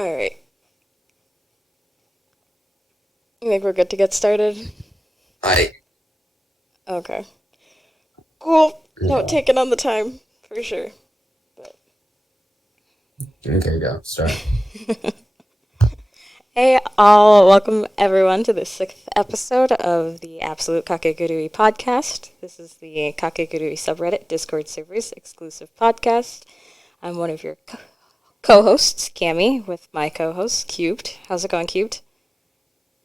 Alright. You think we're good to get started? I Okay. Cool. No, yeah. taking on the time, for sure. Okay, go start. Hey, all. Welcome, everyone, to the 6th episode of the Absolute Kakegurui podcast. This is the Kakegurui subreddit Discord servers exclusive podcast. I'm one of your co-hosts, Cami, with my co-host, Cubed. How's it going, Cubed?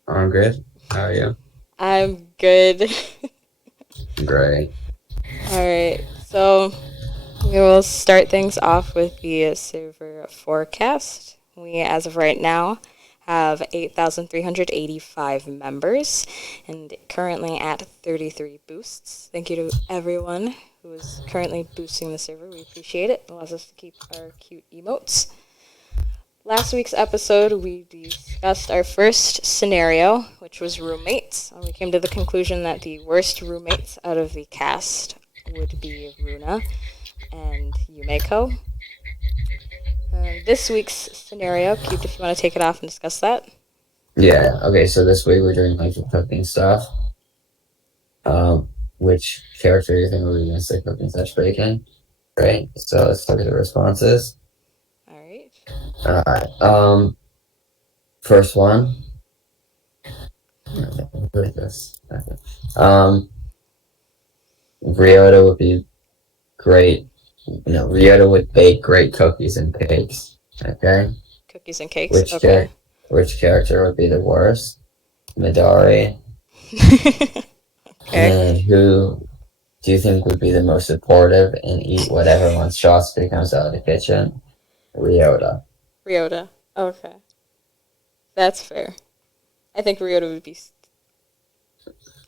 I'm good. How are you? I'm good. Great. Alright, so we will start things off with the server forecast. We, as of right now, have 8,385 members and currently at 33 boosts. Thank you to everyone who is currently boosting the server. We appreciate it. It allows us to keep our cute emotes. Last week's episode, we discussed our first scenario, which was roommates. We came to the conclusion that the worst roommates out of the cast would be Runa and Yumeko. This week's scenario, Cubed, if you want to take it off and discuss that. Yeah. Okay. So this week we're doing like the cooking stuff. Which character do you think we're gonna say cooking slash baking? Right. So let's look at the responses. Alright. All right. First one. What is this? Okay. Ryota would be great. Ryota would bake great cookies and cakes. Okay. Cookies and cakes, Which okay. which character would be the worst? Midori. Okay. And who do you think would be the most supportive and eat whatever once Shotsuki comes out of the kitchen? Ryota. Ryota. Okay. That's fair. I think Ryota would be...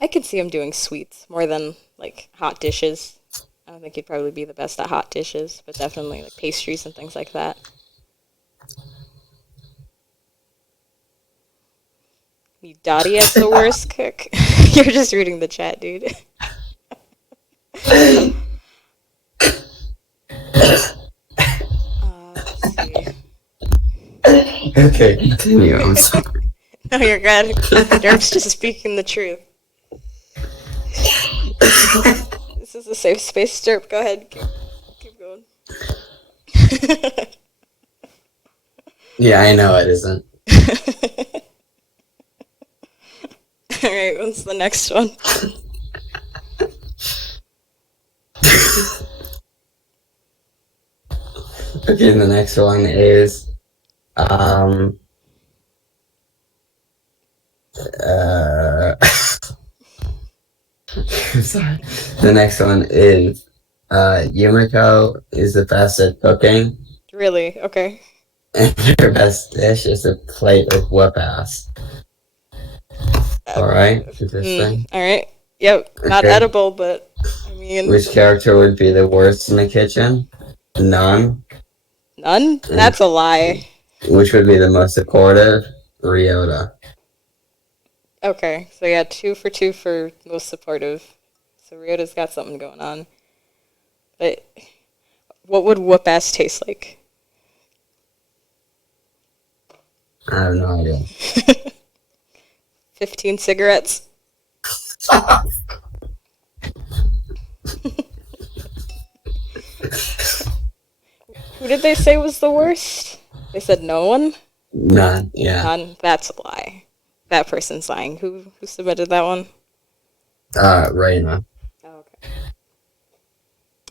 I could see him doing sweets more than, like, hot dishes. I don't think he'd probably be the best at hot dishes, but definitely, like, pastries and things like that. Midori as the worst cook? You're just reading the chat, dude. Let's see. Okay, continue. I'm sorry. No, you're good. Derp's just speaking the truth. This is a safe space, Derp. Go ahead. Keep going. Yeah, I know it isn't. Alright, what's the next one? Okay, the next one is I'm sorry. The next one is Yumiko is the best at cooking, Really? Okay. and her best dish is a plate of whoop ass. Alright, interesting. Alright. Yep. Not Okay. edible, but I mean... Which character would be the worst in the kitchen? None. None? That's a lie. Which would be the most supportive? Ryota. Okay, so yeah, 2 for 2 for most supportive. So Ryota's got something going on. But what would whoop ass taste like? I have no idea. 15 cigarettes? Who did they say was the worst? They said no one? None, yeah. None? That's a lie. That person's lying. Who submitted that one? Raina. Oh, okay.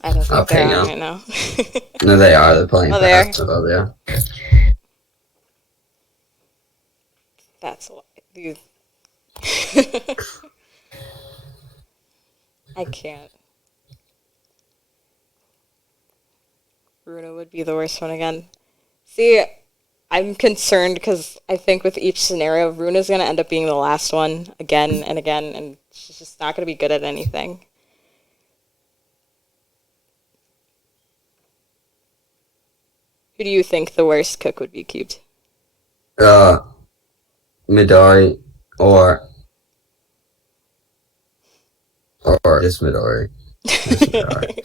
I don't think Okay, they're on no. right now. No, they are. They're playing Oh, they are? basketball, yeah. That's a lie. Dude. I can't. Runa would be the worst one again. See, I'm concerned because I think with each scenario, Runa's going to end up being the last one again and again, and she's just not going to be good at anything. Who do you think the worst cook would be, Cubed? Midori or just Midori. Just Midori.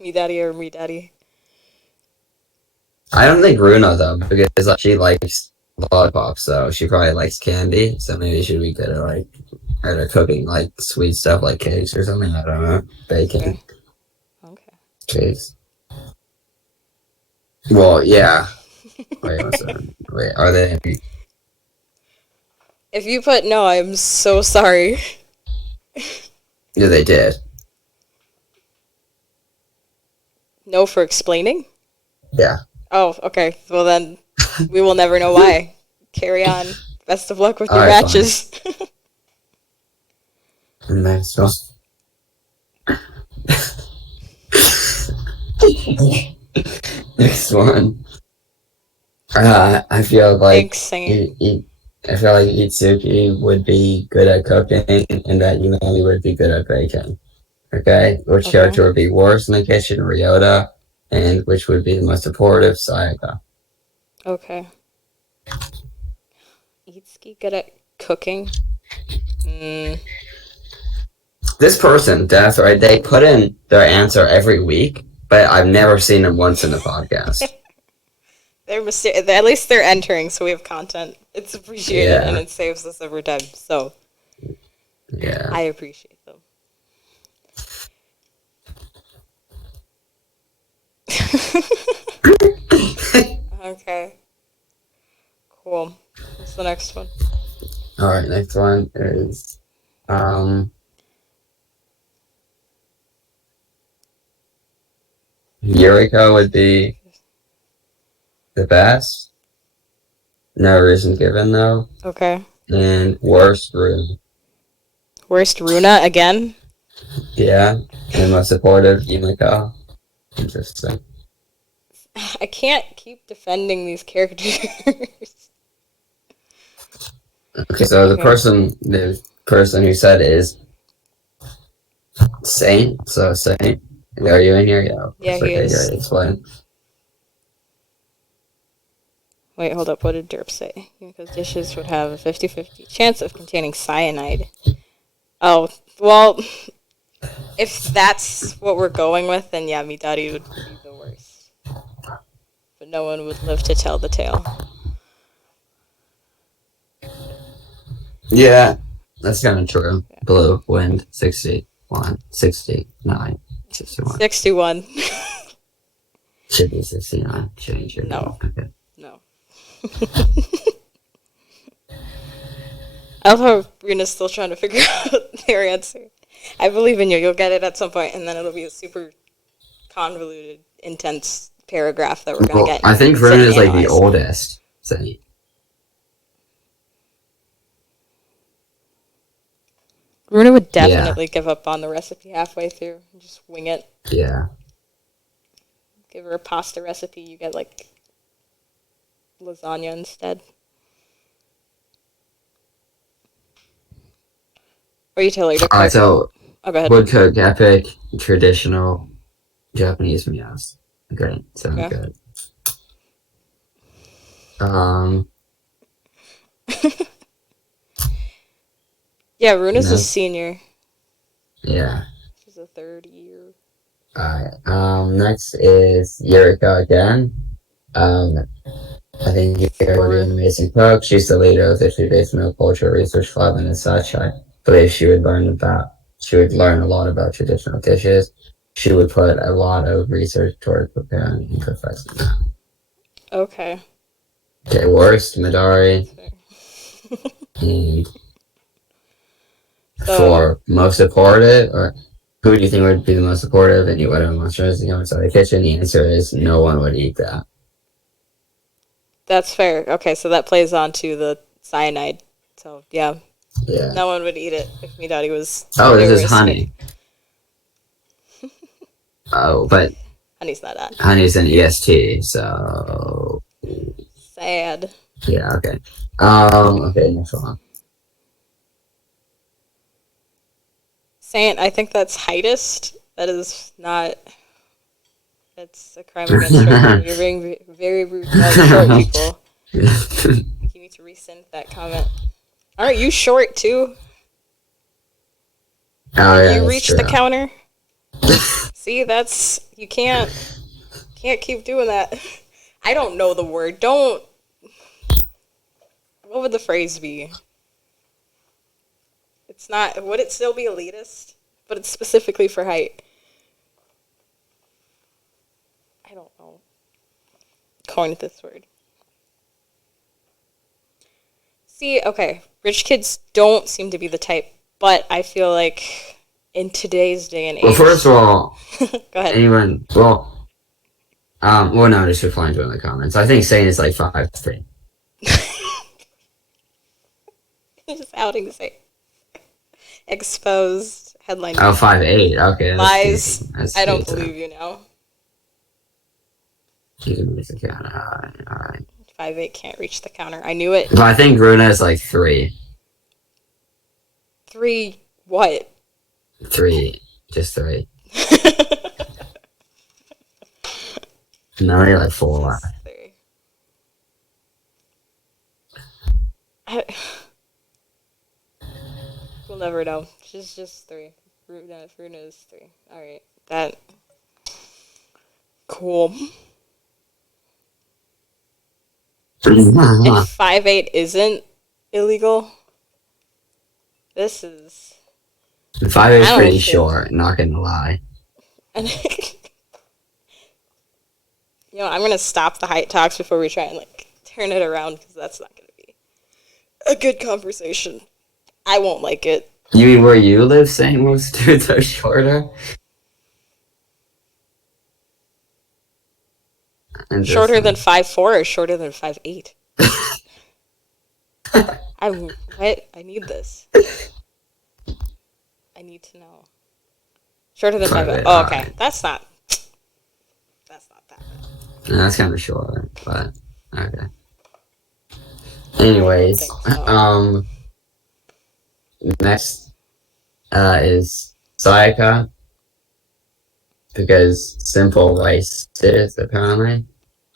Me daddy or me daddy? I don't think Runa though, because like, she likes lollipops, so she probably likes candy. So maybe she'd be good at her cooking like sweet stuff like cakes or something. I don't know, Okay. baking Okay. cakes. Well, yeah. Wait, what's that? Wait, are they? If you put no, I'm so sorry. Yeah, they did. No for explaining? Yeah. Oh, okay. Well then, we will never know why. Carry on. Best of luck with All your right, fine. matches. Next one. Next one. I feel like Thanks, singing. you eat. I feel like Itsuki would be good at cooking, and that Yunami would be good at baking. Okay, which Okay. character would be worse in the kitchen, Ryota, and which would be the most supportive, Sayaka? Okay. Itsuki good at cooking? Mm. This person, that's right. They put in their answer every week, but I've never seen them once in the podcast. At least they're entering, so we have content. It's appreciated and Yeah, it saves us over time. So yeah. I appreciate them. Okay. Cool. What's the next one? All right, next one is um Yuriko would be the best. No reason given though. Okay. And worst room. Worst Runa again? Yeah. And most supportive, Yumiko. Interesting. I can't keep defending these characters. Okay, so Okay. the person who said is Saint. So Saint, are you in here? Yeah, of Yeah, course. he Okay, you is. already explained. Wait, hold up. What did Derp say? Because dishes would have a 50-50 chance of containing cyanide. Oh, well, if that's what we're going with, then yeah, Midari would be the worst. But no one would live to tell the tale. Yeah, that's kind of true. Yeah. Blue, wind, 61, 69, 61. 61. Should be 69. Change your No. Okay. No. I love how Bruna's still trying to figure out their answer. I believe in you. You'll get it at some point, and then it'll be a super convoluted, intense paragraph that we're gonna Well, get I and think sit Rune and is like the analyze. oldest Saint. Runa would Yeah, definitely give up on the recipe halfway through and just wing it. yeah. Give her a pasta recipe, you get like lasagna instead. Or you tell her to Alright, cook. so Oh, go ahead. would cook epic, traditional Japanese meals. Great, sounds Okay. good. Um, Yeah, Runa's a no, senior. yeah. She's a third year. Alright, next is Yuriko again. Um, I think Yuriko would be an Four. amazing cook. She's the leader of the Food-Based Meal Culture Research Club, and as such, I believe she would learn a lot about traditional dishes. She would put a lot of research toward preparing and perfecting them. Okay. Okay, worst, Midori, That's fair. and So for most supportive, or who do you think would be the most supportive and eat whatever monsters come inside the kitchen? The answer is no one would eat that. that's fair. Okay, so that plays on to the cyanide. So yeah, Yeah. no one would eat it if Midori was Oh, this is heroistic. honey. Oh, but Honey's not on. honey's an EST, so Sad. yeah, okay. Okay, next one. Saint, I think that's heightest. That is not. That's a crime against short people. You're being very rude to all the short people. I think you need to rescind that comment. Aren't you short too? Oh Did yeah, you that's reach the true. counter? See, that's you can't keep doing that. I don't know the word. Don't. What would the phrase be? It's not. Would it still be elitist? But it's specifically for height. I don't know. Coined this word. See, okay, rich kids don't seem to be the type, but I feel like in today's day and Well, age. first of all, Go ahead. anyone, well, no, just replying to it in the comments. I think Satan is like 5'3". Just outing to say exposed headline Oh, 5'8". Okay, that's lies. cheating. That's I don't cheating. believe you now. You can reach the counter. All right. 5'8" can't reach the counter. I knew it. But I think Gruna is like 3. 3 what? 3. Just 3. No, you're like 4. Just 3. I, we'll never know. She's just 3. Runa is 3. Alright. That. Cool. And 5'8" isn't illegal. This is. 5'8" is pretty short, not gonna lie. I'm gonna stop the height talks before we try and turn it around because that's not gonna be a good conversation. I won't like it. You mean where you live, saying most dudes are shorter? Shorter than 5'4" or shorter than 5'8"? I need this. I need to know. Shorter than 5'8". Oh, okay. Right. That's not that bad. No, that's kind of short, but okay. Anyways, so. Next is Sayaka, because simple rices apparently.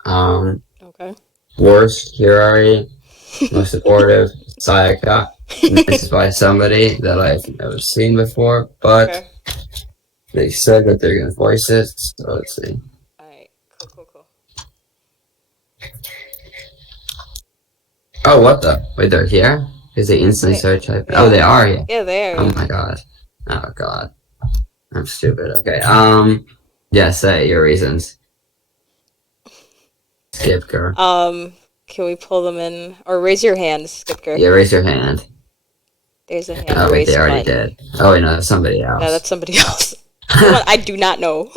Okay. Worst Hirari, most supportive Sayaka. This is by somebody that I've never seen before, but okay. They said that they're gonna voice it, so let's see. Alright, cool. Oh, what the? Wait, they're here? Is they instantly start typing? Yeah. Oh, they are here. Yeah, they are. Oh my god. Oh god. I'm stupid. Okay. Yeah, say your reasons. Skip girl. Can we pull them in or raise your hand, Skip girl? Yeah, raise your hand. There's a hand. Oh wait, they already did. Oh wait, no, that's somebody else. Yeah, that's somebody else. I do not know.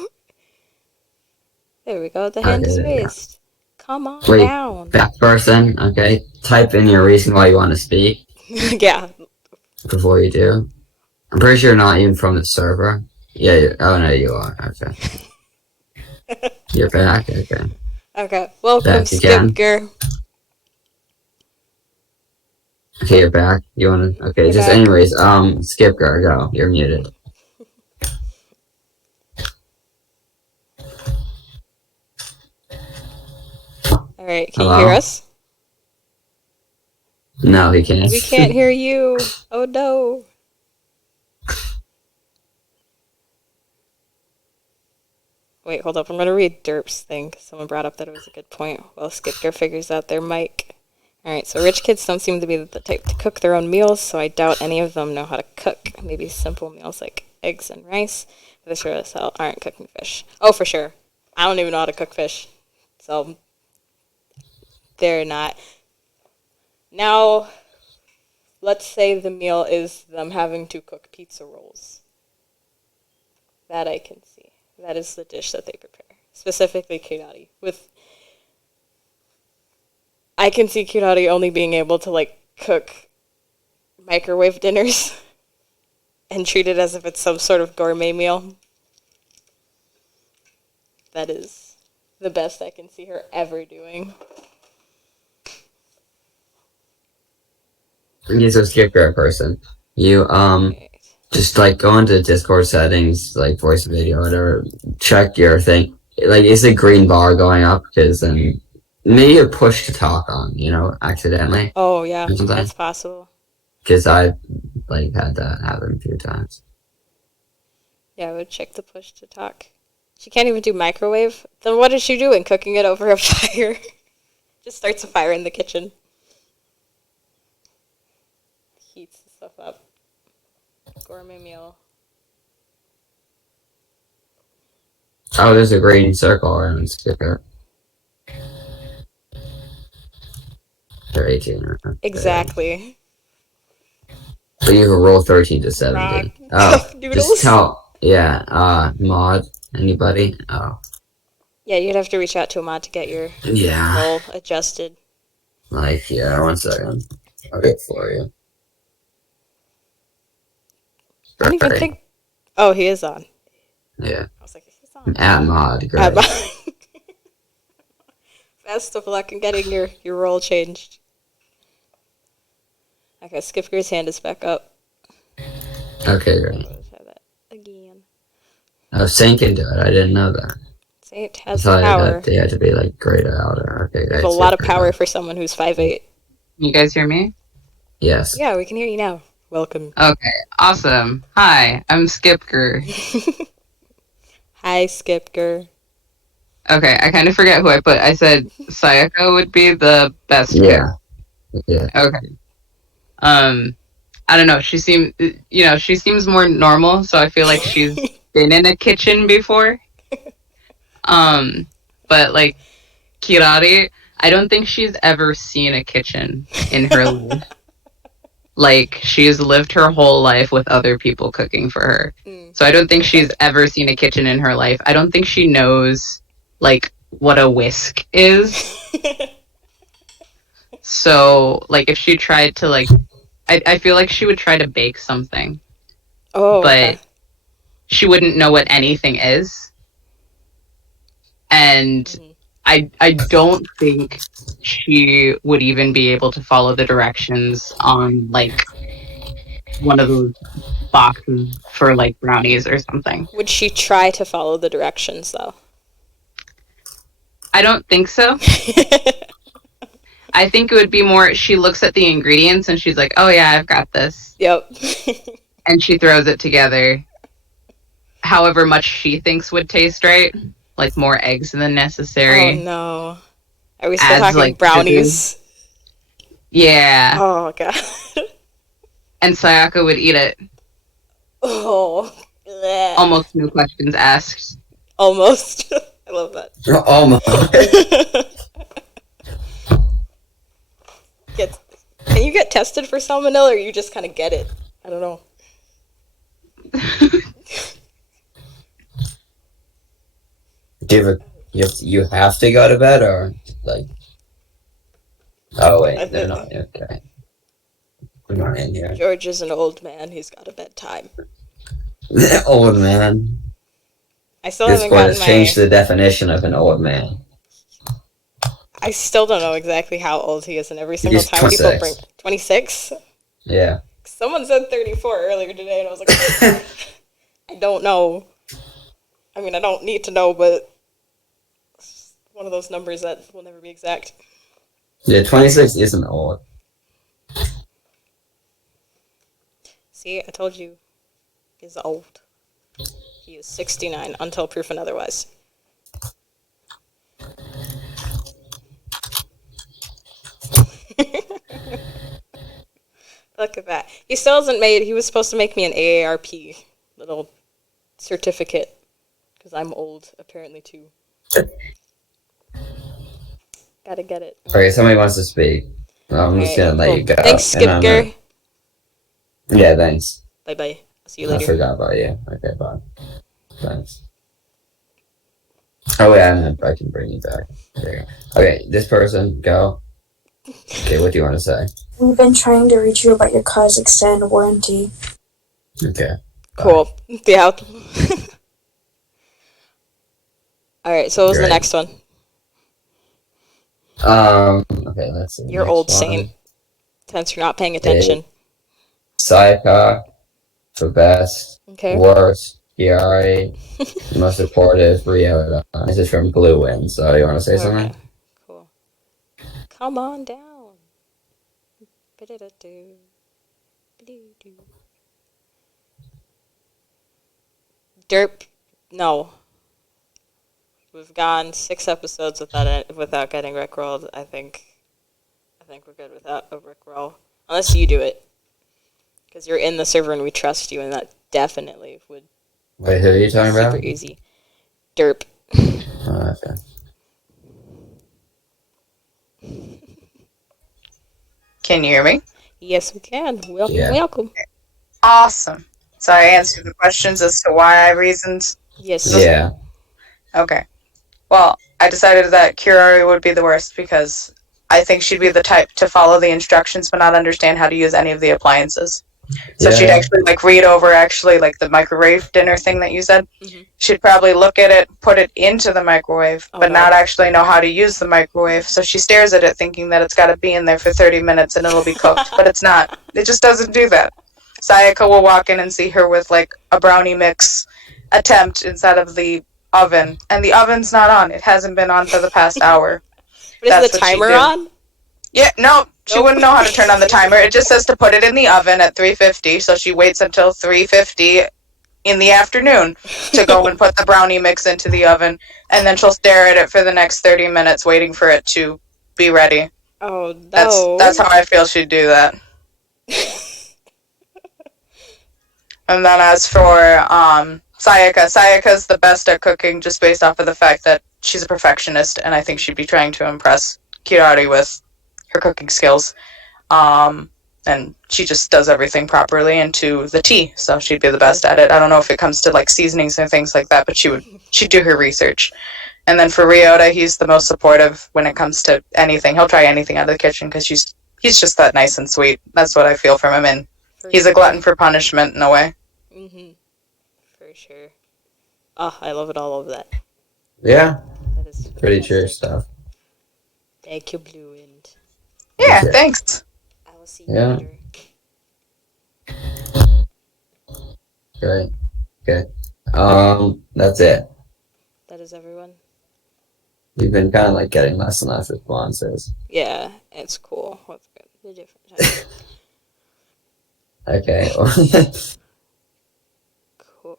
There we go. The hand is raised. Come on down. That person, okay. Type in your reason why you want to speak. Yeah. Before you do. I'm pretty sure you're not even from the server. Yeah, oh no, you are. Okay. You're back, okay. Okay. Welcome, Skip girl. Okay, you're back. You wanna okay, you're just back. Anyways, Skip girl, go. You're muted. Alright, can you hear us? No, he can't. We can't hear you. Oh no. Wait, hold up. I'm going to read Derp's thing. Someone brought up that it was a good point. Well, Skipker figures out their mic. Alright, so rich kids don't seem to be the type to cook their own meals, so I doubt any of them know how to cook. Maybe simple meals like eggs and rice. But they sure as hell aren't cooking fish. Oh, for sure. I don't even know how to cook fish. So, they're not. Now, let's say the meal is them having to cook pizza rolls. That I can see. That is the dish that they prepare. Specifically kirari. I can see kirari only being able to, cook microwave dinners and treat it as if it's some sort of gourmet meal. That is the best I can see her ever doing. You're so skip grab person. You, just go into Discord settings, voice video, whatever, check your thing. Is the green bar going up? Because then maybe a push to talk on, accidentally. Oh, yeah, that's possible. Because I've, had that happen a few times. Yeah, I would check the push to talk. She can't even do microwave. Then what is she doing? Cooking it over a fire? Just starts a fire in the kitchen. Heats the stuff up. Gourmet meal. Oh, there's a green circle around Skipper. They're 18. Okay. Exactly. So you can roll 13 to Wrong. 17. Oh, Cup just noodles. tell. Yeah, Mod, anybody? Oh, Yeah, you'd have to reach out to a mod to get your yeah. roll adjusted. Like, yeah, 1 second. I'll get for you. I don't even Right. think. Oh, he is on. Yeah. I was like, he's on. At Mod, At great. mod. Best of luck in getting your roll changed. Okay, Skipper's hand is back up. Okay, great. Let's have that again. Oh, Saint can do it. I didn't know that. Saint I has the thought that power. they had to be like great out. Okay, You have a great. lot of Super. power for someone who's 5'8". You guys hear me? Yes. Yeah, we can hear you now. Welcome. Okay, awesome. Hi, I'm Skipker. Hi, Skipper. Okay, I kind of forget who I put. I said Sayaka would be the best pick. Yeah. Yeah. Okay. I don't know. She seems more normal, so I feel like she's been in a kitchen before. But like Kirari, I don't think she's ever seen a kitchen in her life. Like, she's lived her whole life with other people cooking for her. So I don't think she's ever seen a kitchen in her life. I don't think she knows, like, what a whisk is. So, like, if she tried to, like, I feel like she would try to bake something, Oh, but okay. she wouldn't know what anything is. And I don't think she would even be able to follow the directions on, like, one of those boxes for like brownies or something. Would she try to follow the directions, though? I don't think so. I think it would be more she looks at the ingredients and she's like, oh yeah, I've got this. Yep. And she throws it together however much she thinks would taste right. Like more eggs than Oh, necessary. no. Are we still Adds talking like sugar. brownies? Yeah. Oh, God. And Sayaka would eat it. Oh. Bleh. Almost no questions asked. Almost. I love that. Almost. Can you get tested for salmonella, or you just kind of get it? I don't know. Do you have to go to bed or like? Oh wait, they're not okay. We're not in here. George is an old man. He's got a bedtime. Old man. I still This haven't boy gotten has changed the definition of an old man. I still don't know exactly how old he is, and every single He's time people bring 26. 26. Yeah. Someone said 34 earlier today, and I was like, I don't know. I mean, I don't need to know, but it's one of those numbers that will never be exact. Yeah, 26 isn't old. See, I told you, he's old. He is 69 until proven otherwise. Look at that. He still hasn't made. He was supposed to make me an AARP little certificate because I'm old apparently too. Gotta get it. Okay, somebody wants to speak. I'm just gonna let you go. Thanks, Skipper. Yeah, thanks. Bye bye. I'll see you I later. forgot about you. Okay, bye. Thanks. Oh wait, I can bring you back. There you go. Okay, this person, go. Okay, what do you want to say? We've been trying to reach you about your car's extended warranty. Okay. Bye. Cool. Yeah. Alright, so what was the Great. next one? Okay, let's see. You're Next old, one Saint. Since you're not paying attention. Sayaka for best. Okay. Worst. Kiari. Most supportive. Ryota. This is from Blue Wind, so you want to say something? Okay. Cool. Come on down. Ba-da-da-do. Ba-doo-doo. Derp. No. we've gone 6 episodes without getting rickrolled. I think we're good without a rickroll, unless you do it, because you're in the server and we trust you, and that definitely would Wait, who are you be talking super about? easy. Derp. Oh, okay. Can you hear me? Yes, we can. Welcome, Yeah. welcome. Awesome. So I answered the questions as to why I reasoned. Yes. Yeah. Okay. Well, I decided that Curari would be the worst because I think she'd be the type to follow the instructions but not understand how to use any of the appliances. So she'd Yeah. actually read over like the microwave dinner thing that you said. Mm-hmm. She'd probably look at it, put it into the microwave, Oh, but no. not actually know how to use the microwave. So she stares at it thinking that it's got to be in there for 30 minutes and it'll be cooked, but it's not. It just doesn't do that. Sayaka will walk in and see her with like a brownie mix attempt inside of the oven, and the oven's not on. It hasn't been on for the past hour. But is That's the what she'd timer do. on? Yeah, no, she Nope. wouldn't know how to turn on the timer. It just says to put it in the oven at 350, so she waits until 350 in the afternoon to go and put the brownie mix into the oven, and then she'll stare at it for the next 30 minutes waiting for it to be ready. Oh, That's no. how I feel she'd do that. And then as for Sayaka's the best at cooking just based off of the fact that she's a perfectionist, and I think she'd be trying to impress Kirari with her cooking skills. And she just does everything properly and to the T, so she'd be the best at it. I don't know if it comes to like seasonings and things like that, but she'd do her research. And then for Ryota, he's the most supportive when it comes to anything. He'll try anything out of the kitchen because he's just that nice and sweet. That's what I feel from him, and he's a glutton for punishment in a way. Mm-hmm. For sure. Oh, I love it all of that. Yeah. That is Pretty true fantastic. stuff. Thank you, Blue Wind. Yeah, Okay. thanks. I will see you Yeah. later. Great. Okay. That's it. That is everyone. You've been kind of like getting less and less responses. Yeah, it's cool. What's good? The different times. Okay. Cool.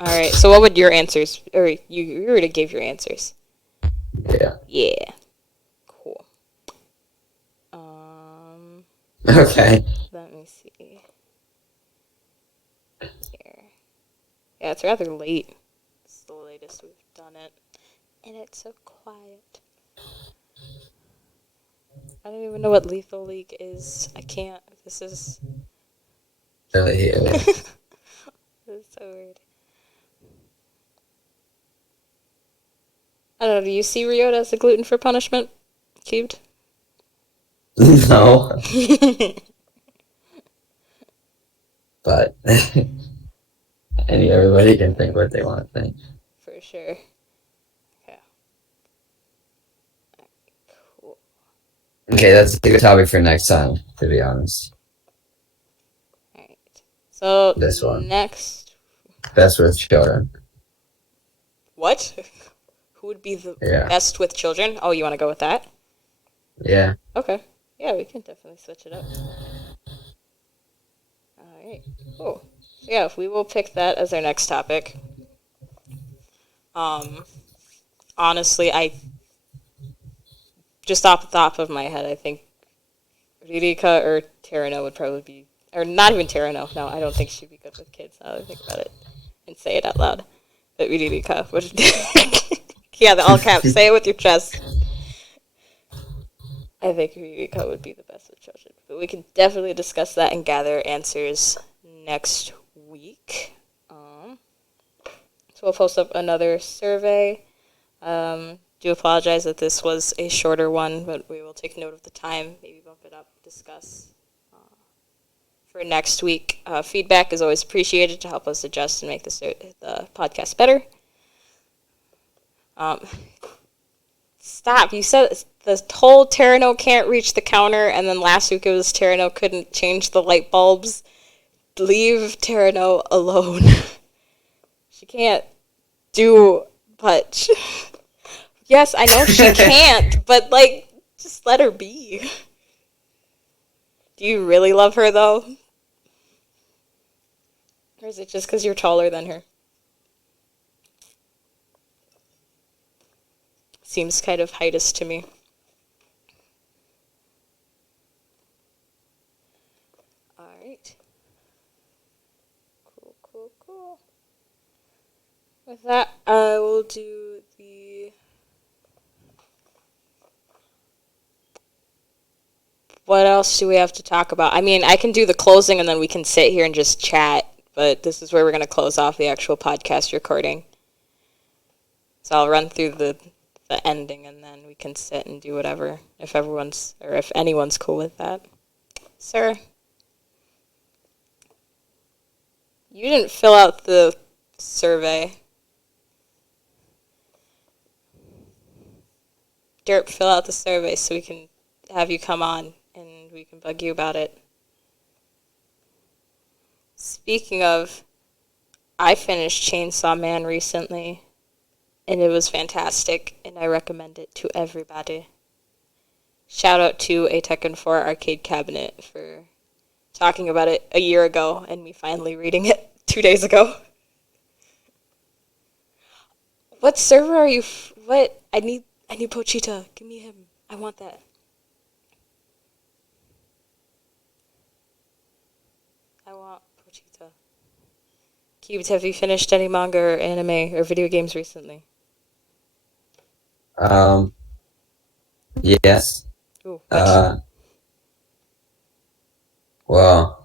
All right. So, what would your answers? Or you already gave your answers. Yeah. Yeah. Cool. Okay. Let me see. Here. Yeah, it's rather late. It's the latest we've done it, and it's so quiet. I don't even know what Lethal League is. I can't. This is. Really. This is so weird. I don't know. Do you see Ryota as a gluten for punishment? Cubed? No. But everybody can think what they want to think. For sure. Yeah. Cool. Okay, that's a good topic for next time, to be honest. Alright. So, This one. next. Best with children. What? Who would be the Yeah. best with children? Oh, you want to go with that? Yeah. Okay. Yeah, we can definitely switch it up. Alright. Cool. So, yeah, we will pick that as our next topic. Honestly, just off the top of my head, I think Ririka or Terano would probably be, or not even Terano. No, I don't think she'd be good with kids. Now that I think about it and say it out loud. But Ririka would. Yeah, the all caps. Say it with your chest. I think Ririka would be the best with children. But we can definitely discuss that and gather answers next week. So we'll post up another survey. Do apologize that this was a shorter one, but we will take note of the time, maybe bump it up, discuss for next week. Feedback is always appreciated to help us adjust and make the podcast better. Stop. You said the whole Terrano can't reach the counter, and then last week it was Terrano couldn't change the light bulbs. Leave Terrano alone. She can't do much. Yes, I know she can't, but, like, just let her be. Do you really love her, though? Or is it just because you're taller than her? seems kind of heightus to me. All right. Cool. With that, I will do the... What else do we have to talk about? I mean, I can do the closing and then we can sit here and just chat, but this is where we're going to close off the actual podcast recording. So I'll run through the ending and then we can sit and do whatever if anyone's cool with that. Sir, you didn't fill out the survey. Derp, fill out the survey so we can have you come on and we can bug you about it. Speaking of, I finished Chainsaw Man recently, and it was fantastic, and I recommend it to everybody. Shout out to a Tekken 4 arcade cabinet for talking about it a year ago, and me finally reading it 2 days ago. What server are you? What? I need Pochita. Give me him. I want that. I want Pochita. Cubes, have you finished any manga or anime or video games recently? Yes. Ooh, what?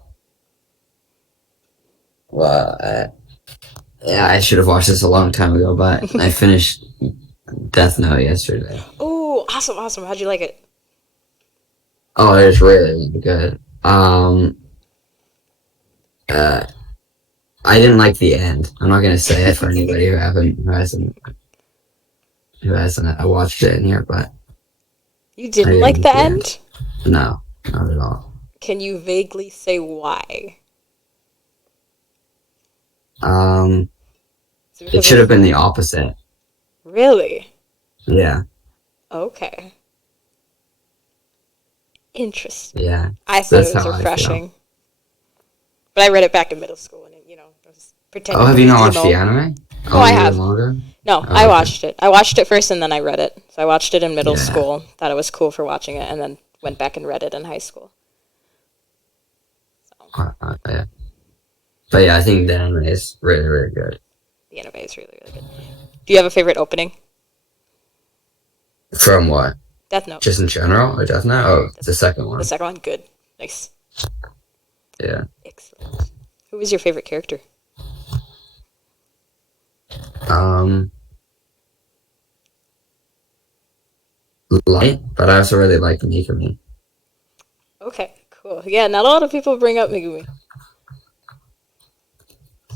Well, yeah, I should have watched this a long time ago, but I finished Death Note yesterday. Ooh, awesome. How'd you like it? Oh, it's really good. I didn't like the end. I'm not gonna say it for anybody who hasn't watched it in here, but You I didn't didn't like the end. end? No, not at all. Can you vaguely say why? It should have been the opposite. Really? Yeah. Okay. Interesting. Yeah. I thought That's it was how I refreshing. But I read it back in middle school and, I was pretending Oh, have to you be not watched emo. the anime? No, I Only the have. manga? No, Oh, I okay. watched it. I watched it first and then I read it. So I watched it in middle Yeah. school, thought it was cool for watching it, and then went back and read it in high school. So, Yeah. But yeah, I think the anime is really, really good. the anime is really, really good. Do you have a favorite opening? From what? Death Note. Just in general, or Death Note? Oh, the second one. The second one? Good. Nice. Yeah. Excellent. Who was your favorite character? Light, but I also really like Mikami. Okay, cool. Yeah, not a lot of people bring up Megumi.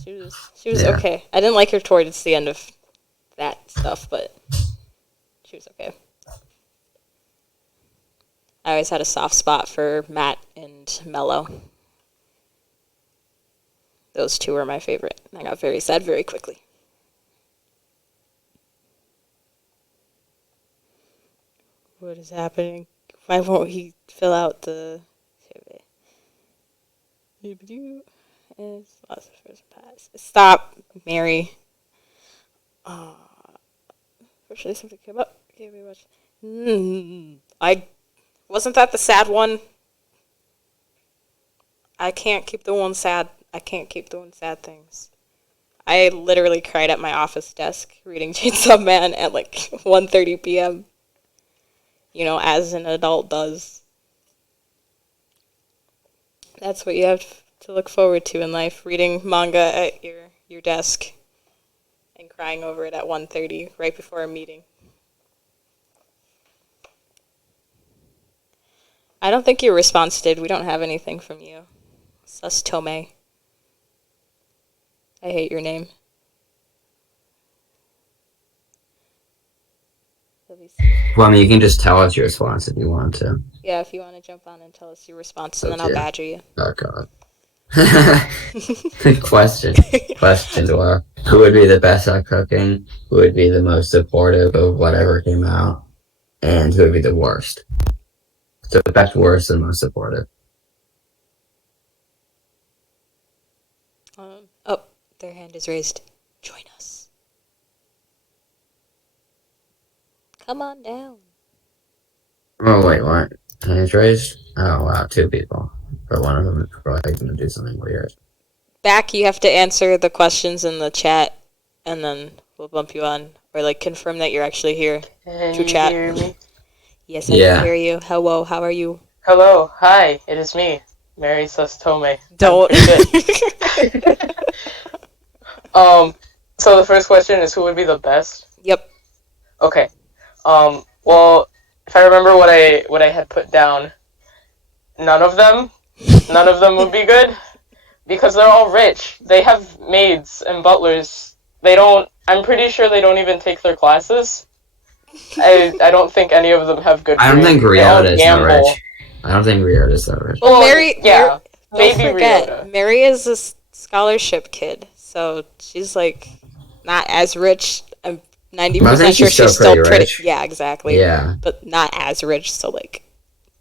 She was Yeah. okay. I didn't like her towards the end of that stuff, but she was okay. I always had a soft spot for Matt and Mello. Those two were my favorite. I got very sad very quickly. What is happening? Why won't he fill out the survey? Stop, Mary. Fortunately, something came up. Gave me much. Wasn't that the sad one? I can't keep doing sad. I can't keep doing sad things. I literally cried at my office desk reading Chainsaw Man at like 1:30 p.m. As an adult does. That's what you have to look forward to in life, reading manga at your desk and crying over it at 1:30 right before a meeting. I don't think your response did. We don't have anything from you. Sus Tome. I hate your name. Well, I mean, you can just tell us your response if you want to. Yeah, if you want to jump on and tell us your response, and then Okay. I'll badger you. Oh, God. Questions were, who would be the best at cooking? Who would be the most supportive of whatever came out? And who would be the worst? So the best, worst, and most supportive. Their hand is raised. Join us. Come on down. Oh, wait, what? Hands raised? Oh, wow, 2 people. But one of them is probably going to do something weird. Back, you have to answer the questions in the chat, and then we'll bump you on. Or, like, confirm that you're actually here Can to you chat. hear me? Yes, I can Yeah. hear you. Hello, how are you? Hello, hi, it is me, Mary Sustome. Don't. I'm pretty good. So the first question is who would be the best? Yep. Okay. Well, if I remember what I had put down, none of them would be good because they're all rich. They have maids and butlers. I'm pretty sure they don't even take their classes. I don't think any of them have good I don't think grades. They all Ryota is that gamble. rich. I don't think Ryota is that rich. Well, Well, Mary, yeah, don't maybe forget, Ryota. Mary is a scholarship kid, so she's like not as rich. I'm But I 90% think sure she's still she's still pretty pretty. rich. Yeah, exactly. Yeah. But not as rich, so like,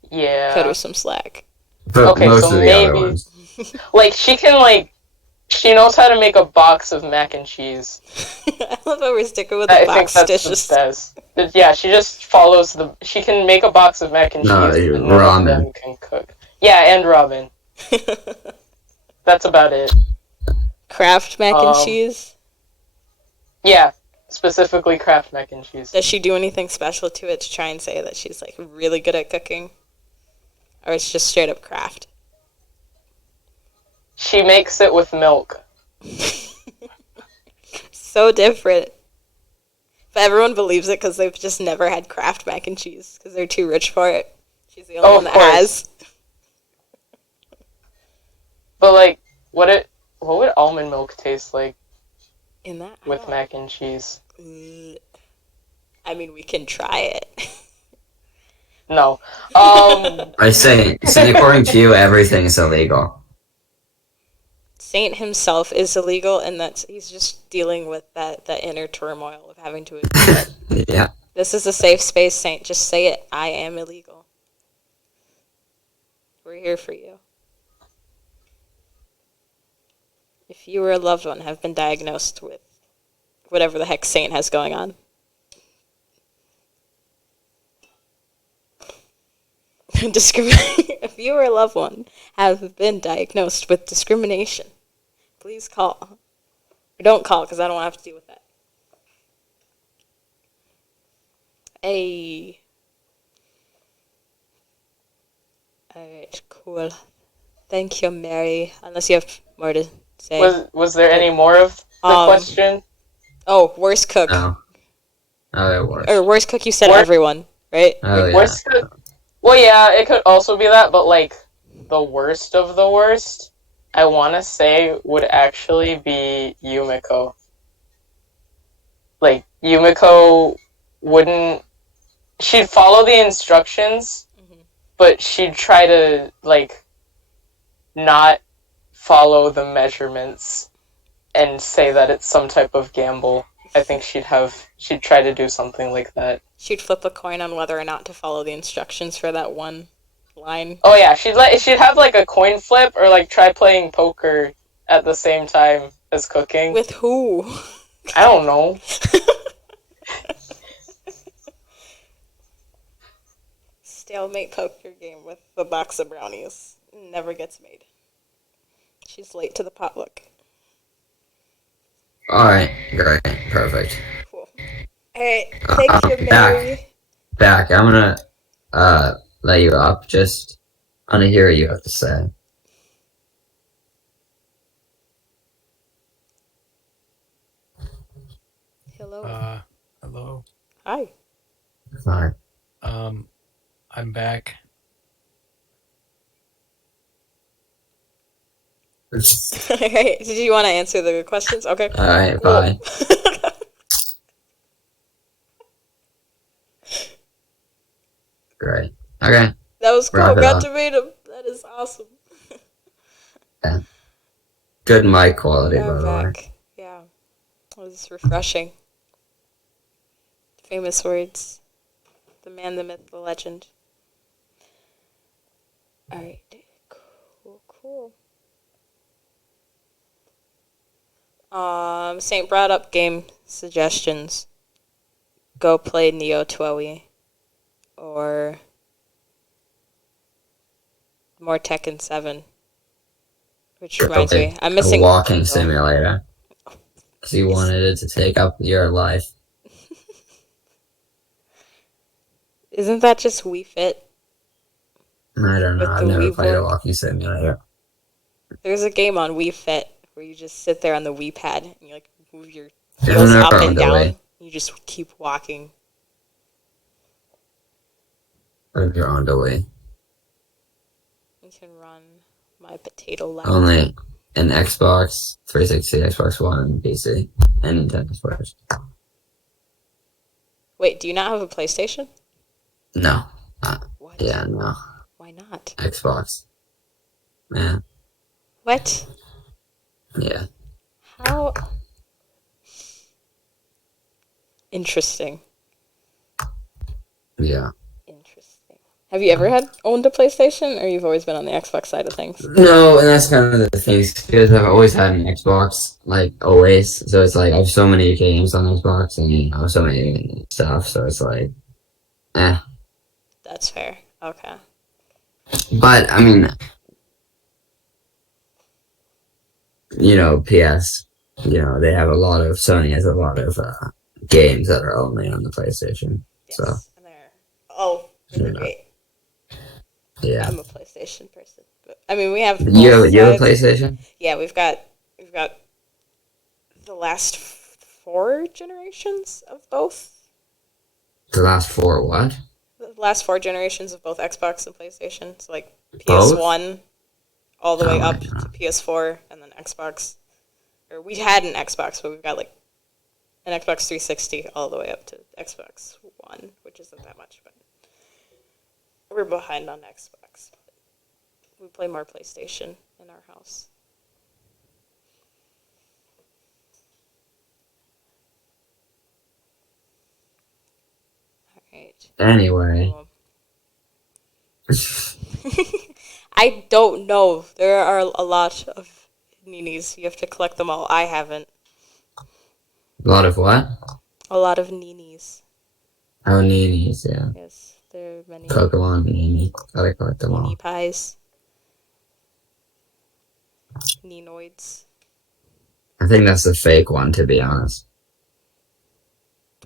cut her Yeah. some slack. But Okay, most so of the other maybe ones. like she knows how to make a box of mac and cheese. I love how we're sticking with the I think box that's dishes. the best. But yeah, she just follows she can make a box of mac and No, cheese, but none of ramen. them can cook. Yeah, and ramen. That's about it. Kraft mac and cheese. Yeah, specifically Kraft mac and cheese. Does she do anything special to it to try and say that she's like really good at cooking? Or it's just straight up Kraft? She makes it with milk. So different. But everyone believes it because they've just never had Kraft mac and cheese because they're too rich for it. She's the only one that has. But like, what would almond milk taste like In that with mac and cheese? I mean, we can try it. No. I say, according to you, everything is illegal. Saint himself is illegal, and that's he's just dealing with that inner turmoil of having to admit it. Yeah. This is a safe space, Saint. Just say it. I am illegal. We're here for you. If you or a loved one have been diagnosed with whatever the heck Saint has going on. If you or a loved one have been diagnosed with discrimination, please call. Or don't call, because I don't want to have to deal with that. Hey. Alright, cool. Thank you, Mary. Unless you have more to say. Was there any more of the question? Oh, worst cook. No. Oh, it works. Or worst cook, you said everyone, right? Oh, yeah. Worst cook? Well, yeah, it could also be that, but like the worst of the worst, I want to say would actually be Yumiko. Like Yumiko she'd follow the instructions, but she'd try to like not follow the measurements and say that it's some type of gamble. I think she'd try to do something like that. She'd flip a coin on whether or not to follow the instructions for that one line. Oh yeah, she'd have like a coin flip or like try playing poker at the same time as cooking. With who? I don't know. Stalemate poker game with the box of brownies. Never gets made. She's late to the potluck. Alright, great, perfect. Cool. Alright, thank you, Mary. Back, I'm gonna let you up. Just I wanna hear what you have to say. Hello. Hello. Hi. Hi. I'm back. Alright, did you want to answer the questions? Okay. Alright, bye. Great. Okay. That was cool. Wrap it Got up. to meet him. That is awesome. Yeah. Good mic quality, by I'm the way. back. Yeah. It was refreshing. Famous words. The man, the myth, the legend. Alright. Cool. Saint brought up game suggestions. go play Neo Twoe or more Tekken 7. Which reminds me, I'm A missing walking Anvil. simulator. Because you wanted it to take up your life. Isn't that just Wii Fit? I don't know. With I've the never Wii played a board? walking simulator. There's a game on Wii Fit where you just sit there on the Wii pad and you like move your I've heels never up and owned a down. Wii. You just keep walking. I've never owned a Wii. You can run my potato lap. Only an Xbox 360, Xbox One, PC, and Nintendo Switch. Wait, do you not have a PlayStation? No. What? Yeah, no. Why not? Xbox. Yeah. What? Yeah. How? Interesting. Yeah. Interesting. Have you ever owned a PlayStation, or you've always been on the Xbox side of things? No, and that's kind of the thing, because I've always had an Xbox, like, always. So it's like, I have so many games on Xbox, and, you know, so many stuff, so it's like, eh. That's fair. Okay. But, I mean, you know, PS, you know, they have a lot of, Sony has a lot of games that are only on the PlayStation. Yes. So, And they're really you know, great. yeah. I'm a PlayStation person, but I mean, we have. You have a sides. PlayStation? Yeah, we've got the last 4 generations of both. The last 4 what? The last 4 generations of both Xbox and PlayStation. So like Both? PS1 all the way Oh my up God. to PS4, and then Xbox. Or we had an Xbox, but we've got like an Xbox 360 all the way up to Xbox One, which isn't that much, but we're behind on Xbox. We play more PlayStation in our house. Alright. Anyway. Cool. I don't know. There are a lot of ninis. You have to collect them all. I haven't. A lot of what? A lot of ninis. Oh, Nini's, yeah. Yes, there are many. Pokemon Nini. Gotta collect them all. Nini pies. Ninoids. I think that's the fake one, to be honest.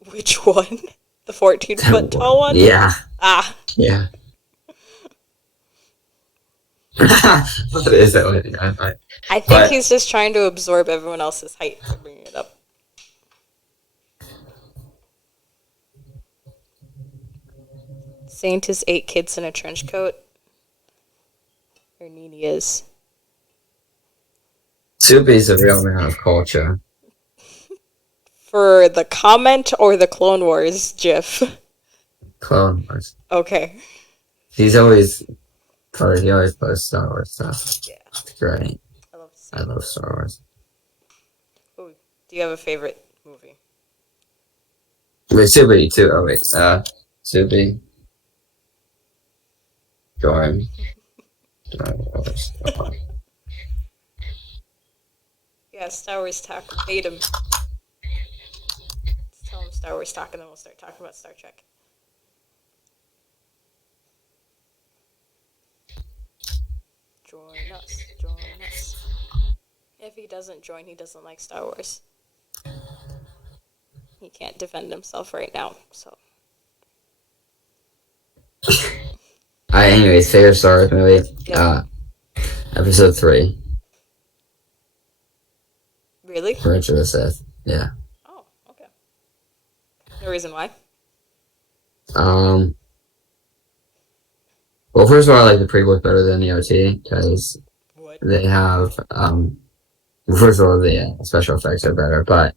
Which one? The 14-foot tall one? Yeah. Ah. Yeah. What is that one? I think he's just trying to absorb everyone else's height by bringing it up. Saint is 8 kids in a trench coat. Or Nini is. Soupy's a real man of culture. For the comment or the Clone Wars gif? Clone Wars. Okay. He always posts Star Wars stuff. Yeah. It's great. I love Star Wars. Ooh, do you have a favorite movie? Wait, Soupy too. Oh wait, Soupy. Jordan. Yeah, Star Wars talk. Bait him. Let's tell him Star Wars talk, and then we'll start talking about Star Trek. Join us. Join us. If he doesn't join, he doesn't like Star Wars. He can't defend himself right now, so. Anyways, favorite Star Wars movie? Yeah. Episode 3. Really? Revenge of the Sith. Yeah. Oh, okay. No reason why? Well, first of all, I like the prequels better than the OT, because they have, first of all, the special effects are better, but,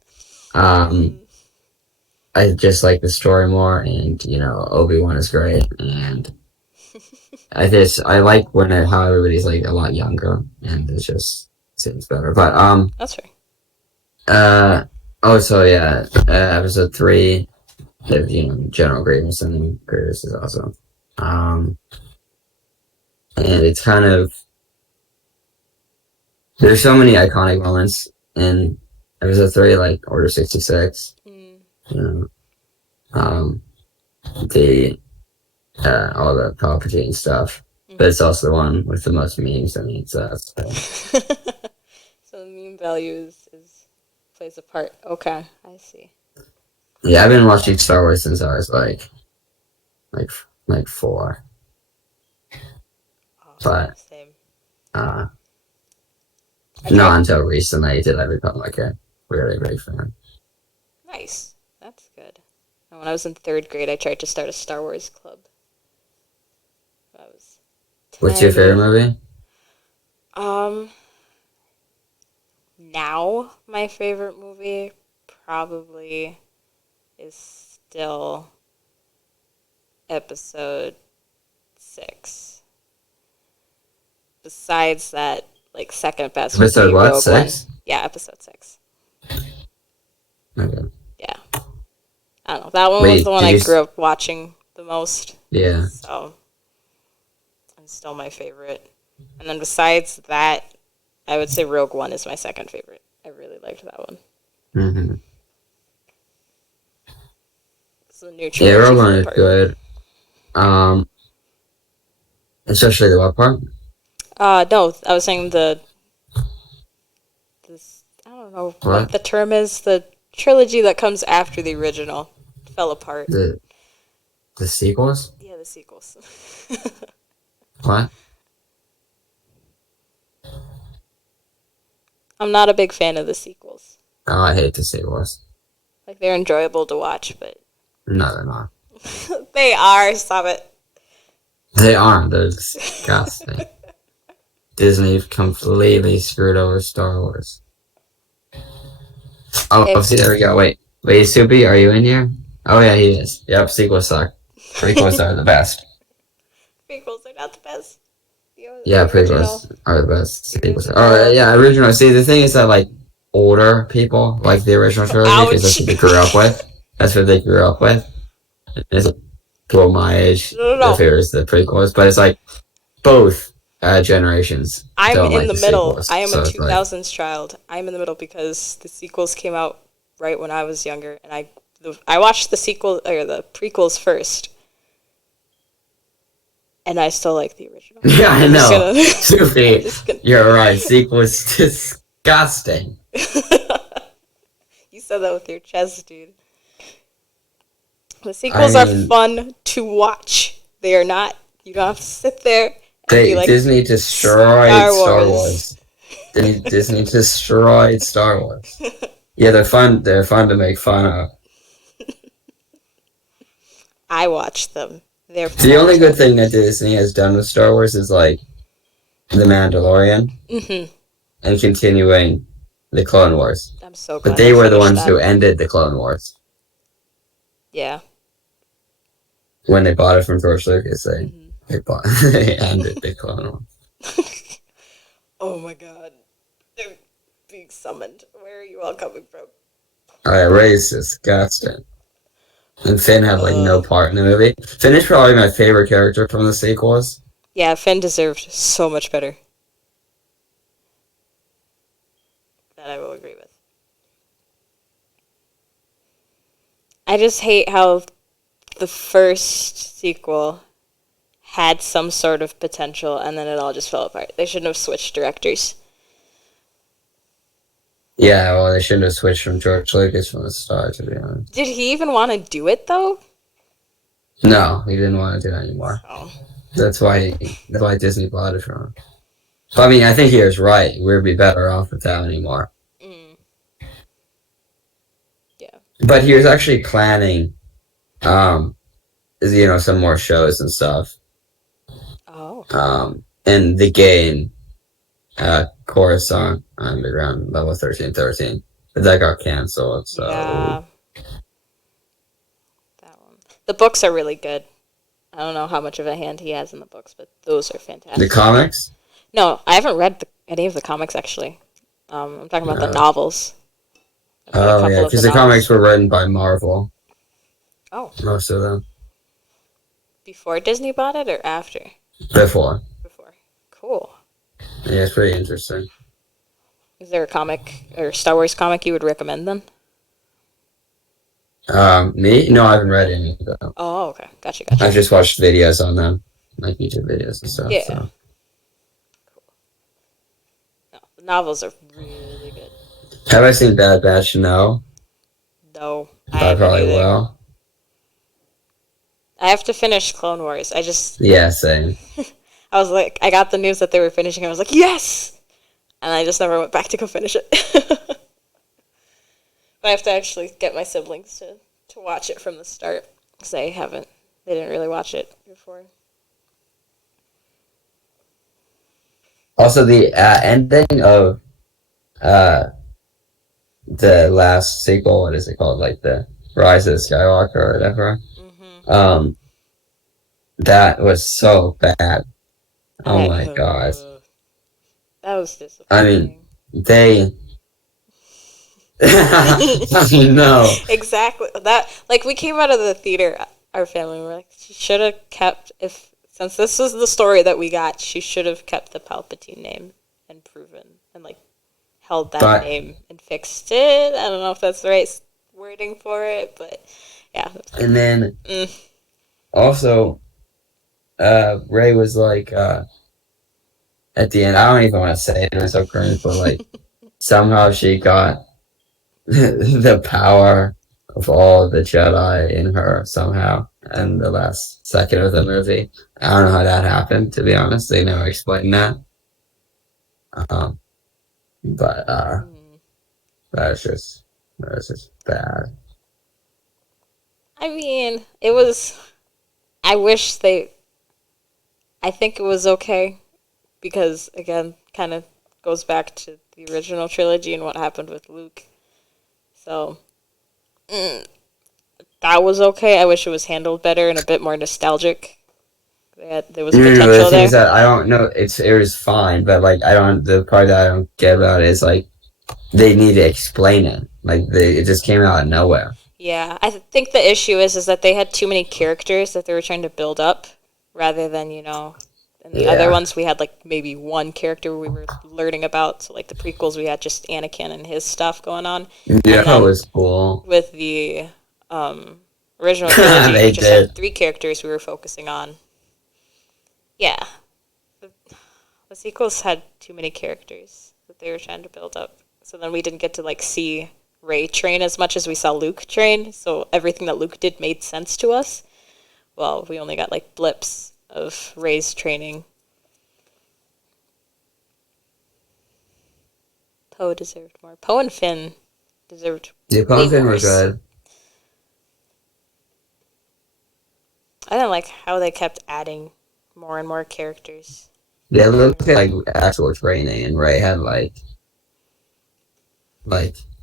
I just like the story more, and, you know, Obi-Wan is great, and I like how everybody's, like, a lot younger, and it just seems better, but, That's fair. Episode 3, you know, General Grievous, and Grievous is awesome. And it's kind of, there's so many iconic moments in episode 3, like Order 66, you know, um, the all the property and stuff. But it's also the one with the most memes. I mean, so that's So the meme value is plays a part. Okay, I see. yeah. I've been watching Star Wars since I was like like 4, Oh, but same. uh, I not tried. until recently did I become like a really big fan. Nice. That's good. And when I was in third grade, I tried to start a Star Wars club. I was What's your favorite tiny. movie? Um, Now my favorite movie probably is still Episode 6. Besides that, like second best would Episode be what? Rogue One. 6? Yeah, Episode 6. Okay. Yeah, I don't know. That one was the Wait, one did I you? grew up watching the most, Yeah. so it's still my favorite. And then besides that, I would say Rogue One is my second favorite. I really liked that one. Mm-hmm. It's the new Yeah, trilogy Rogue One fell is apart. good. Um, especially the what part? No, I was saying this. I don't know what What? the term is. The trilogy that comes after the original fell apart. The sequels? Yeah, the sequels. What? I'm not a big fan of the sequels. Oh, I hate the sequels. Like they're enjoyable to watch, but No, they're not. they are. Stop it. They aren't. They're disgusting. Disney completely screwed over Star Wars. Oh, Hey, see, there we go. Wait, Soupy, are you in here? Oh yeah, he is. Yep, sequels suck. Prequels are the best. prequels are not the best. Yeah, The original. prequels are the best. The Sequels. Oh original. yeah, original. See, the thing is that like older people like the original trilogy because that's Ouch. what they grew up with. That's what they grew up with. It's like people my age, No, no, the no. favors the prequels, but it's like both generations I'm don't in like the the middle. sequels. I am a So it's like 2000s child. I'm in the middle because the sequels came out right when I was younger, and I watched the sequel or the prequels first, and I still like the original. yeah, I I'm just know. gonna. I'm Soupy, just gonna. you're right. Sequels disgusting. You said that with your chest, dude. The I sequels are mean, fun to watch. They are not. You don't have to sit there and be they like Disney destroyed Star Star Wars. Wars. Disney destroyed Star Wars. Yeah, they're fun. They're fun to make fun of. I watch them. They're The fun only to good thing that watch. Disney has done with Star Wars is like The Mandalorian Mm-hmm. and continuing the Clone Wars. I'm so But glad they they were the finished ones that. who ended the Clone Wars Yeah. when they bought it from George Lucas. Mm-hmm. They ended the Clone Wars. Oh my god. They're being summoned. Where are you all coming from? Alright, Ray's disgusting. And Finn had like no Uh, part in the movie. Finn is probably my favorite character from the sequels. yeah, Finn deserved so much better. That I will agree with. I just hate how the first sequel had some sort of potential and then it all just fell apart. They shouldn't have switched directors. Yeah, well, they shouldn't have switched from George Lucas from the start, to be honest. Did he even want to do it though? No, he didn't want to do it anymore. Oh. That's why Disney bought it from him. So, I mean, I think he was right. We'd be better off without anymore. Mm. Yeah. But he was actually planning, some more shows and stuff. Oh. And the game, Coruscant Underground Level 1313. But that got canceled, so. Yeah. That one. The books are really good. I don't know how much of a hand he has in the books, but those are fantastic. The comics? No, I haven't read any of the comics actually. I'm talking about the novels. I've read a Oh, couple yeah, of because the novels. comics were written by Marvel. Oh. Most of them. Before Disney bought it or after? Before. Before. Cool. Yeah, it's pretty interesting. Is there a comic or Star Wars comic you would recommend then? Me? No, I haven't read any of them. Oh, okay. Gotcha, I've gotcha. just watched videos on them, like YouTube videos and stuff. Yeah. So, No, the novels are really good. have I seen Bad Batch? No, No, I but I haven't probably either. will. I have to finish Clone Wars. Yeah, same. I was like, I got the news that they were finishing. I was like, yes! And I just never went back to go finish it. But I have to actually get my siblings to watch it from the start. Because they didn't really watch it before. Also, the ending of uh the last sequel. What is it called? Like the Rise of Skywalker or whatever. Mm-hmm. That was so bad. Oh I, my god. that was I mean, disappointing. they. I know. Exactly. That, like, we came out of the theater, our family, we were like, she should have kept, if, since this was the story that we got, she should have kept the Palpatine name and proven, and, like, held that But name and fixed it. I don't know if that's the right wording for it, but yeah. and then Mm. also, Ray was like, at the end. I don't even want to say it. It's so cringe, but like somehow she got the power of all the Jedi in her somehow in the last second of the movie. I don't know how that happened, to be honest. They never explained that. Um, but Mm. that was just bad. I mean, it was. I wish they. I think it was okay because, again, kind of goes back to the original trilogy and what happened with Luke. So, mm, that was okay. I wish it was handled better and a bit more nostalgic. There was No, no, no, the potential thing is there. that I don't know. It was fine, but like I don't. The part that I don't get about it is like they need to explain it. Like it just came out of nowhere. Yeah, I think the issue is that they had too many characters that they were trying to build up, rather than in the other Yeah, ones we had like maybe one character we were learning about. So like the prequels, we had just Anakin and his stuff going on, yeah, and that then was cool. with the um, original trilogy, we They just had did. three characters we were focusing on. Yeah, the sequels had too many characters that they were trying to build up. So then we didn't get to like see Ray train as much as we saw Luke train. So everything that Luke did made sense to us. Well, we only got like blips of Ray's training. Poe deserved more. Poe and Finn deserved The way Punk were worse. good. I didn't like how they kept adding more and more characters. Yeah, look at like actual training, and Ray had like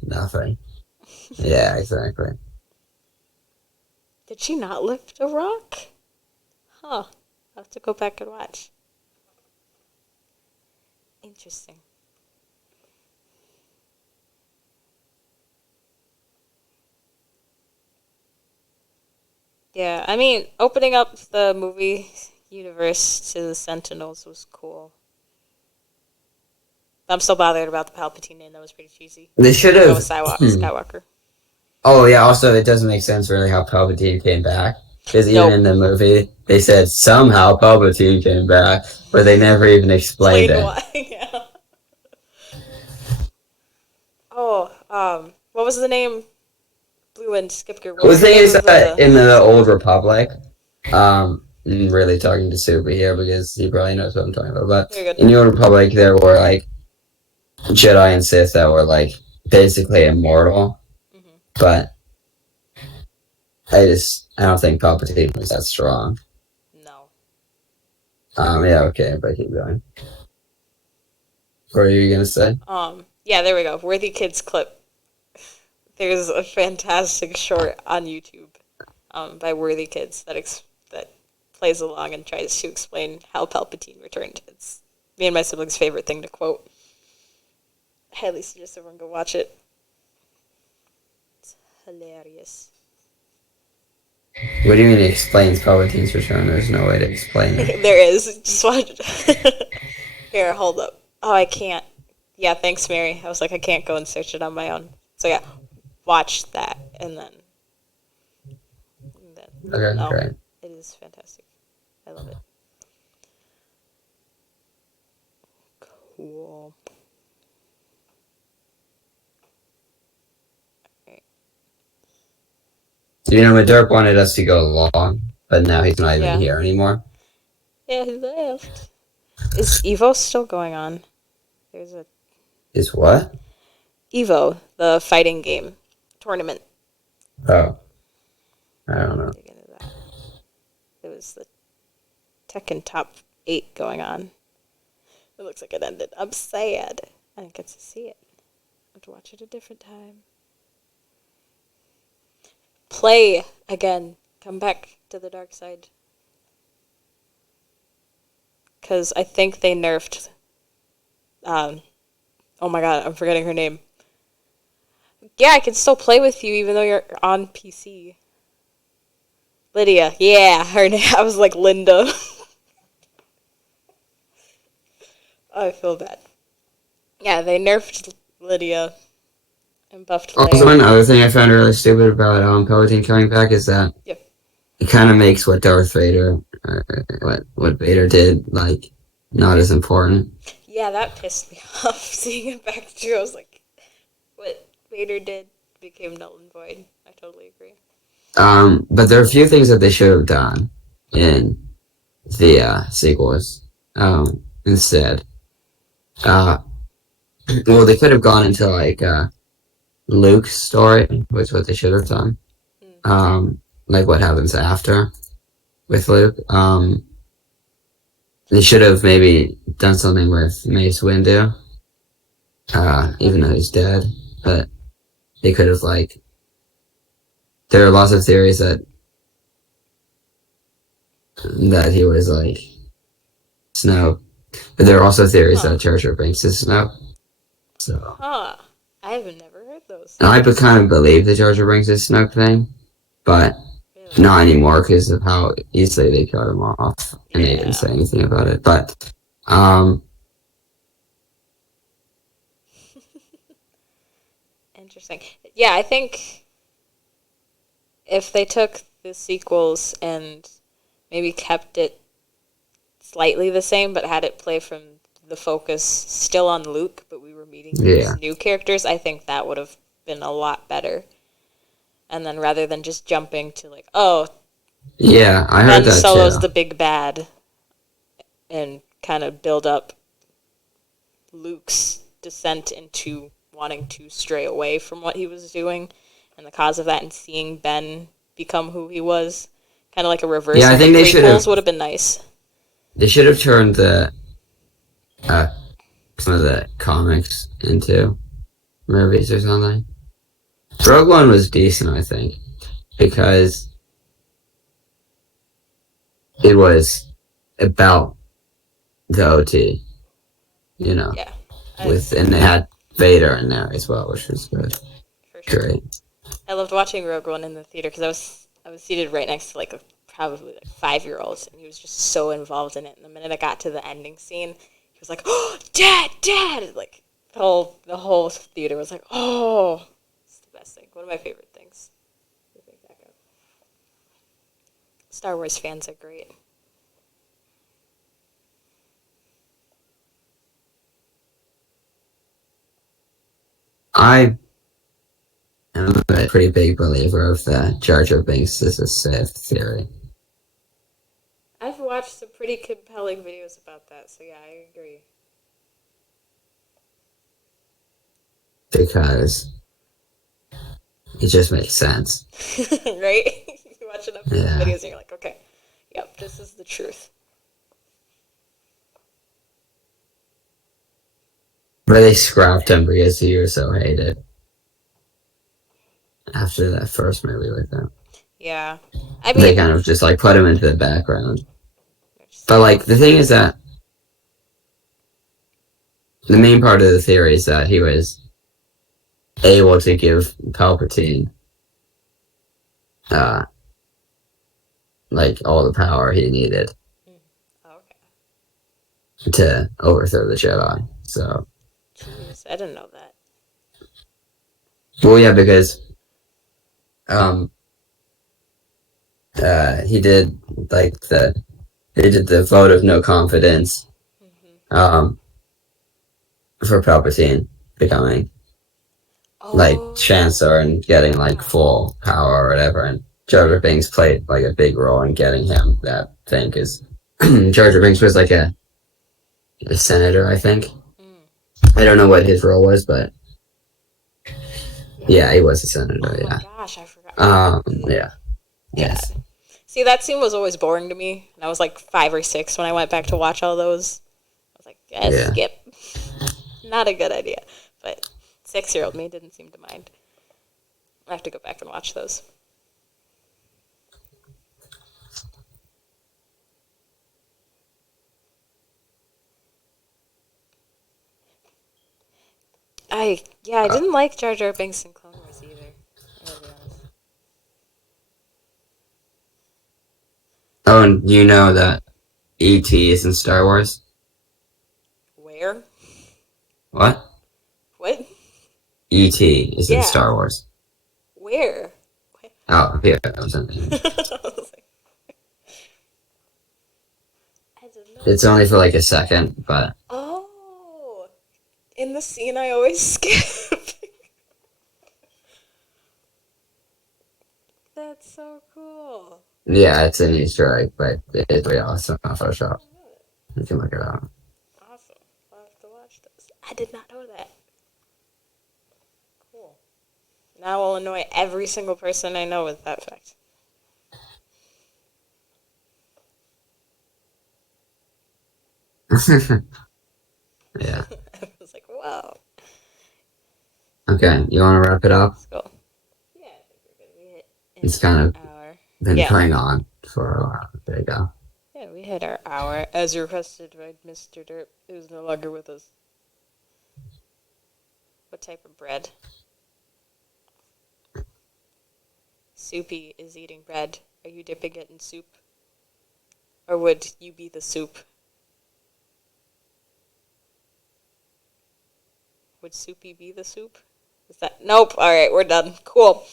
nothing. Yeah, exactly. Did she not lift a rock? Huh. I'll have to go back and watch. Interesting. Yeah, I mean, opening up the movie universe to the Sentinels was cool. I'm still bothered about the Palpatine name. That was pretty cheesy. They should Go with have. Skywalker. Oh yeah. Also, it doesn't make sense really how Palpatine came back because even Nope. in the movie they said somehow Palpatine came back, but they never even explained Explain it. why. Yeah. Oh, what was the name? Blue and Skipker. What Well, the was the thing name is of that the? in the Old Republic, I'm really talking to Super here because he probably knows what I'm talking about. But You're in good. the Old Republic, there were like Jedi and Sith that were like basically immortal, Mm-hmm. but I don't think Palpatine was that strong. No. Yeah, okay, but keep going. What are you gonna say? Yeah, there we go. Worthy Kids clip. There's a fantastic short on YouTube, by Worthy Kids that plays along and tries to explain how Palpatine returned. It's me and my siblings' favorite thing to quote. I highly suggest everyone go watch it. It's hilarious. What do you mean it explains Palpatine's return? There's no way to explain it. There is. Just watch. Here, hold up. Oh, I can't. Yeah, thanks, Mary. I was like, I can't go and search it on my own. So yeah, watch that and then Okay, No, great. it is fantastic. I love it. Cool. So, Dirk wanted us to go long, but now he's not even Yeah. here anymore. Yeah, he left. Is Evo still going on? There's a Is what? Evo, the fighting game tournament. Oh, I don't know. Dig into that. It was the Tekken Top 8 going on. It looks like it ended. I'm sad. I didn't get to see it. I have to watch it a different time. Play again. Come back to the dark side. Because I think they nerfed. Oh my god, I'm forgetting her name. Yeah, I can still play with you even though you're on PC. Lydia. Yeah, her name. I was like Linda. I feel bad. Yeah, they nerfed Lydia and buffed Also, Leia. another thing I found really stupid about Palpatine coming back is that Yep. it kind of makes what Darth Vader, what Vader did, like, not as important. Yeah, that pissed me off seeing it back through. I was like, what Vader did became null and void. I totally agree. But there are a few things that they should have done in the sequels. Instead, well, they could have gone into like Luke's story, which is what they should have done. Like what happens after with Luke. They should have maybe done something with Mace Windu, even though he's dead. But they could have like. There are lots of theories that he was like Snoke, but there are also theories that Jar Jar Binks is Snoke. So. Huh. I have never heard those. And I kind of believe the Jar Jar Binks is Snoke thing, but Really? not anymore because of how easily they killed him off, and they didn't say anything about it. But Interesting. Yeah, I think if they took the sequels and maybe kept it slightly the same, but had it play from the focus still on Luke, but we were meeting these new characters, I think that would have been a lot better. And then rather than just jumping to like, oh, yeah, I heard Ben that Solo's too. the big bad, and kind of build up Luke's descent into wanting to stray away from what he was doing, and the cause of that, and seeing Ben become who he was, kind of like a reverse. Yeah, I think the they should have. would have been nice. They should have turned the some of the comics into movies or something. Rogue One was decent, I think, because it was about the OT, Yeah. And they had Vader in there as well, which was good. For sure. Great. I loved watching Rogue One in the theater because I was seated right next to like probably like 5-year-olds, and he was just so involved in it. And the minute I got to the ending scene, he was like, "Oh, Dad, Dad!" Like the whole theater was like, "Oh, it's the best thing." One of my favorite things. Star Wars fans are great. I am a pretty big believer of the Jar Jar Binks is a Sith theory. I've watched some pretty compelling videos about that, so yeah, I agree. Because it just makes sense. Right? You watch enough videos and you're like, okay, yep, this is the truth. But they scrapped him because he was so hated after that first movie with him. Yeah. I mean, they kind of just like put him into the background. But like the thing is that the main part of the theory is that he was able to give Palpatine like all the power he needed to overthrow the Jedi. So jeez, I didn't know that. Well, yeah, because he did like the vote of no confidence for Palpatine becoming like Chancellor and getting like full power or whatever, and Jar Jar Binks played like a big role in getting him that thing because Jar Jar Binks was like a senator, I think. I don't know what his role was, but yeah, he was a senator. Oh yeah. my gosh, I forgot. Yeah. Yes. See, that scene was always boring to me, and I was like 5 or 6 when I went back to watch all those. I was like, skip. Not a good idea, but 6-year-old me didn't seem to mind. I have to go back and watch those. I didn't like Jar Jar Binks in Clone Wars either. I gotta be honest. Oh, and you know that E.T. is in Star Wars? Where? What? What? E.T. is in Star Wars. Where? Oh, here. I was in It's only for like a second, but... Oh! In the scene I always skip. That's so cool. Yeah, it's an Easter egg, but it's really awesome on Photoshop. You can look it up. Awesome. I'll have to watch this. I did not know that. Cool. Now I'll annoy every single person I know with that fact. Yeah. I was like, whoa. Okay, you want to wrap it up? Let's go. Yeah, I think we're good. We hit It's kind of hour. been going on for a while. There you go. Yeah, we hit our hour, as requested by Mr. Derp, who's no longer with us. What type of bread? Soupy is eating bread. Are you dipping it in soup? Or would you be the soup? Would Soupy be the soup? Is that... Nope. Alright, we're done. Cool.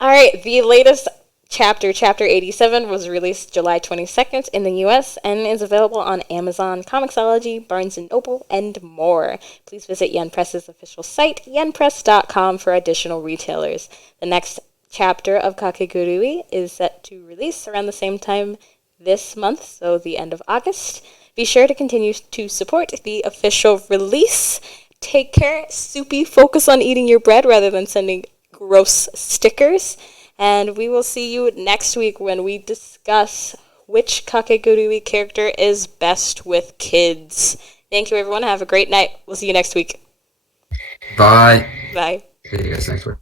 Alright, the latest chapter 87, was released July 22nd in the US and is available on Amazon, Comixology, Barnes & Noble, and more. Please visit Yen Press's official site, yenpress.com, for additional retailers. The next chapter of Kakegurui is set to release around the same time this month, so the end of August. Be sure to continue to support the official release. Take care, Soupy. Focus on eating your bread rather than sending gross stickers. And we will see you next week when we discuss which Kakegurui character is best with kids. Thank you, everyone. Have a great night. We'll see you next week. Bye. Bye. See you guys next week.